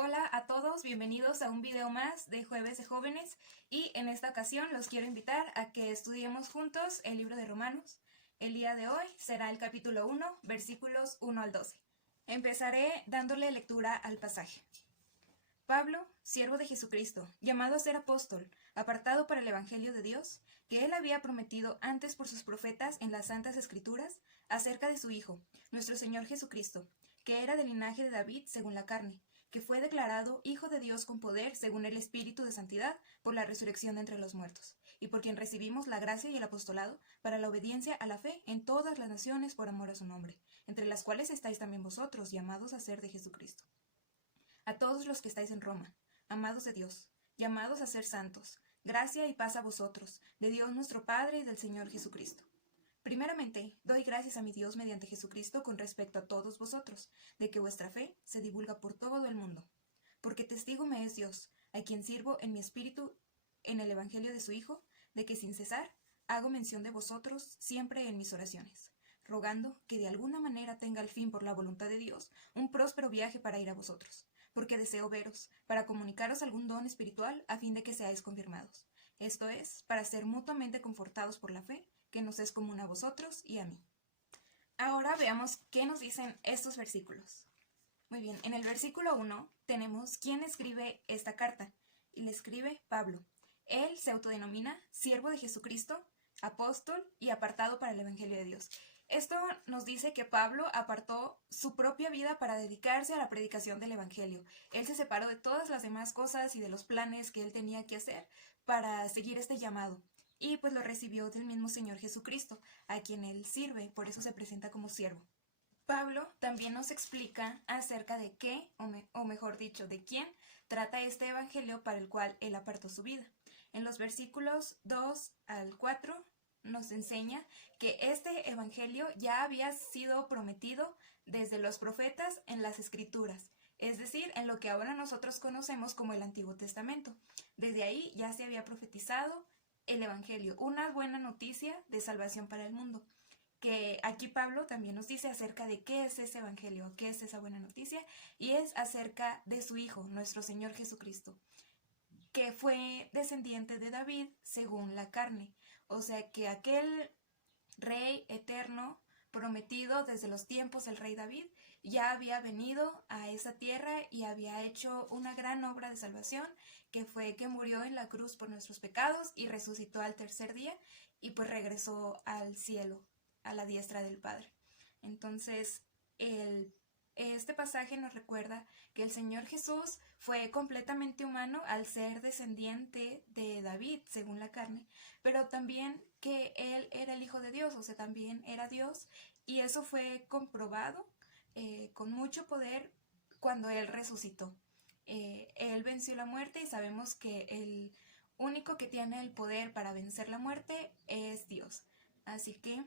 Hola a todos, bienvenidos a un video más de Jueves de Jóvenes y en esta ocasión los quiero invitar a que estudiemos juntos el libro de Romanos. El día de hoy será el capítulo 1, versículos 1 al 12. Empezaré dándole lectura al pasaje. Pablo, siervo de Jesucristo, llamado a ser apóstol, apartado para el Evangelio de Dios, que él había prometido antes por sus profetas en las Santas Escrituras, acerca de su Hijo, nuestro Señor Jesucristo, que era del linaje de David según la carne, que fue declarado Hijo de Dios con poder según el Espíritu de Santidad por la resurrección de entre los muertos, y por quien recibimos la gracia y el apostolado para la obediencia a la fe en todas las naciones por amor a su nombre, entre las cuales estáis también vosotros, llamados a ser de Jesucristo. A todos los que estáis en Roma, amados de Dios, llamados a ser santos, gracia y paz a vosotros, de Dios nuestro Padre y del Señor Jesucristo. Primeramente, doy gracias a mi Dios mediante Jesucristo con respecto a todos vosotros, de que vuestra fe se divulga por todo el mundo. Porque testigo me es Dios, a quien sirvo en mi espíritu en el Evangelio de su Hijo, de que sin cesar hago mención de vosotros siempre en mis oraciones, rogando que de alguna manera tenga al fin por la voluntad de Dios un próspero viaje para ir a vosotros, porque deseo veros, para comunicaros algún don espiritual a fin de que seáis confirmados. Esto es, para ser mutuamente confortados por la fe, que nos es común a vosotros y a mí. Ahora veamos qué nos dicen estos versículos. Muy bien, en el versículo 1 tenemos quién escribe esta carta, y le escribe Pablo. Él se autodenomina siervo de Jesucristo, apóstol y apartado para el Evangelio de Dios. Esto nos dice que Pablo apartó su propia vida para dedicarse a la predicación del Evangelio. Él se separó de todas las demás cosas y de los planes que él tenía que hacer para seguir este llamado. Y pues lo recibió del mismo Señor Jesucristo, a quien él sirve, por eso se presenta como siervo. Pablo también nos explica acerca de qué, o mejor dicho, de quién trata este evangelio para el cual él apartó su vida. En los versículos 2 al 4 nos enseña que este evangelio ya había sido prometido desde los profetas en las Escrituras, es decir, en lo que ahora nosotros conocemos como el Antiguo Testamento. Desde ahí ya se había profetizado el evangelio, una buena noticia de salvación para el mundo, que aquí Pablo también nos dice acerca de qué es ese evangelio, qué es esa buena noticia, y es acerca de su Hijo, nuestro Señor Jesucristo, que fue descendiente de David según la carne, o sea que aquel Rey eterno prometido desde los tiempos del rey David ya había venido a esa tierra y había hecho una gran obra de salvación, que fue que murió en la cruz por nuestros pecados y resucitó al tercer día y pues regresó al cielo, a la diestra del Padre. Entonces, este pasaje nos recuerda que el Señor Jesús fue completamente humano al ser descendiente de David, según la carne, pero también que Él era el Hijo de Dios, o sea, también era Dios, y eso fue comprobado con mucho poder cuando Él resucitó. Él venció la muerte y sabemos que el único que tiene el poder para vencer la muerte es Dios. Así que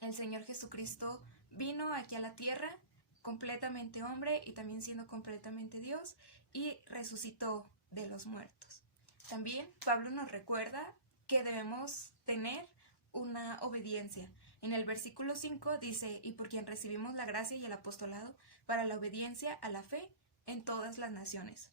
el Señor Jesucristo vino aquí a la tierra completamente hombre y también siendo completamente Dios, y resucitó de los muertos. También Pablo nos recuerda que debemos tener una obediencia. En el versículo 5 dice, y por quien recibimos la gracia y el apostolado para la obediencia a la fe en todas las naciones.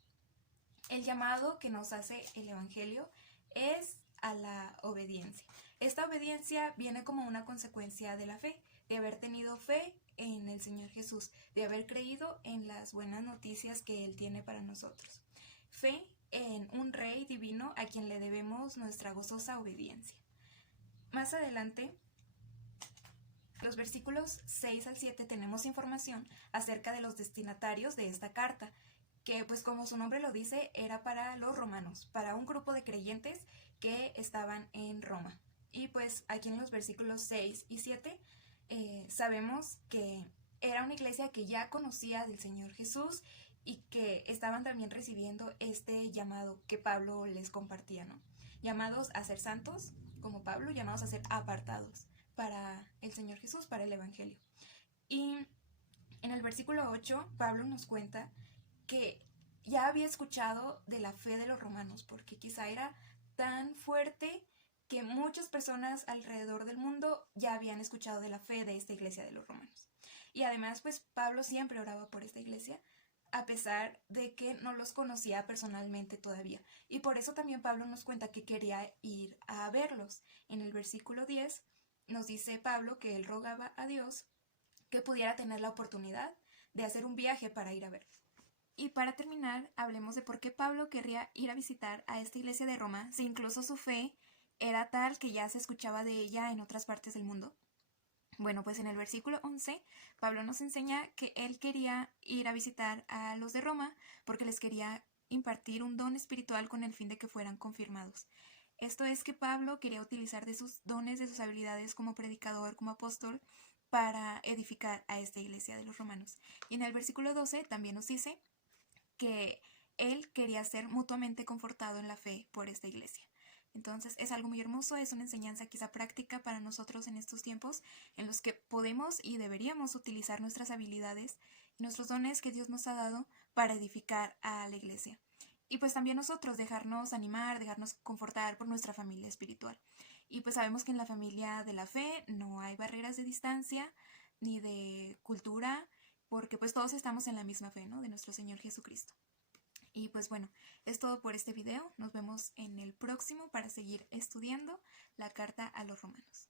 El llamado que nos hace el Evangelio es a la obediencia. Esta obediencia viene como una consecuencia de la fe, de haber tenido fe en el Señor Jesús, de haber creído en las buenas noticias que Él tiene para nosotros. Fe en un Rey divino a quien le debemos nuestra gozosa obediencia. Más adelante, los versículos 6 al 7 tenemos información acerca de los destinatarios de esta carta, que pues como su nombre lo dice, era para los romanos, para un grupo de creyentes que estaban en Roma. Y pues aquí en los versículos 6 y 7 sabemos que era una iglesia que ya conocía del Señor Jesús y que estaban también recibiendo este llamado que Pablo les compartía, ¿no? Llamados a ser santos, como Pablo, llamados a ser apartados para el Señor Jesús, para el Evangelio. Y en el versículo 8, Pablo nos cuenta que ya había escuchado de la fe de los romanos, porque quizá era tan fuerte que muchas personas alrededor del mundo ya habían escuchado de la fe de esta iglesia de los romanos. Y además, pues Pablo siempre oraba por esta iglesia, a pesar de que no los conocía personalmente todavía. Y por eso también Pablo nos cuenta que quería ir a verlos. En el versículo 10 nos dice Pablo que él rogaba a Dios que pudiera tener la oportunidad de hacer un viaje para ir a verlos. Y para terminar, hablemos de por qué Pablo querría ir a visitar a esta iglesia de Roma, si incluso su fe era tal que ya se escuchaba de ella en otras partes del mundo. Bueno, pues en el versículo 11, Pablo nos enseña que él quería ir a visitar a los de Roma porque les quería impartir un don espiritual con el fin de que fueran confirmados. Esto es que Pablo quería utilizar de sus dones, de sus habilidades como predicador, como apóstol, para edificar a esta iglesia de los romanos. Y en el versículo 12 también nos dice que él quería ser mutuamente confortado en la fe por esta iglesia. Entonces es algo muy hermoso, es una enseñanza quizá práctica para nosotros en estos tiempos en los que podemos y deberíamos utilizar nuestras habilidades y nuestros dones que Dios nos ha dado para edificar a la iglesia. Y pues también nosotros dejarnos animar, dejarnos confortar por nuestra familia espiritual. Y pues sabemos que en la familia de la fe no hay barreras de distancia ni de cultura, porque pues todos estamos en la misma fe, ¿no? De nuestro Señor Jesucristo. Y pues bueno, es todo por este video. Nos vemos en el próximo para seguir estudiando la carta a los romanos.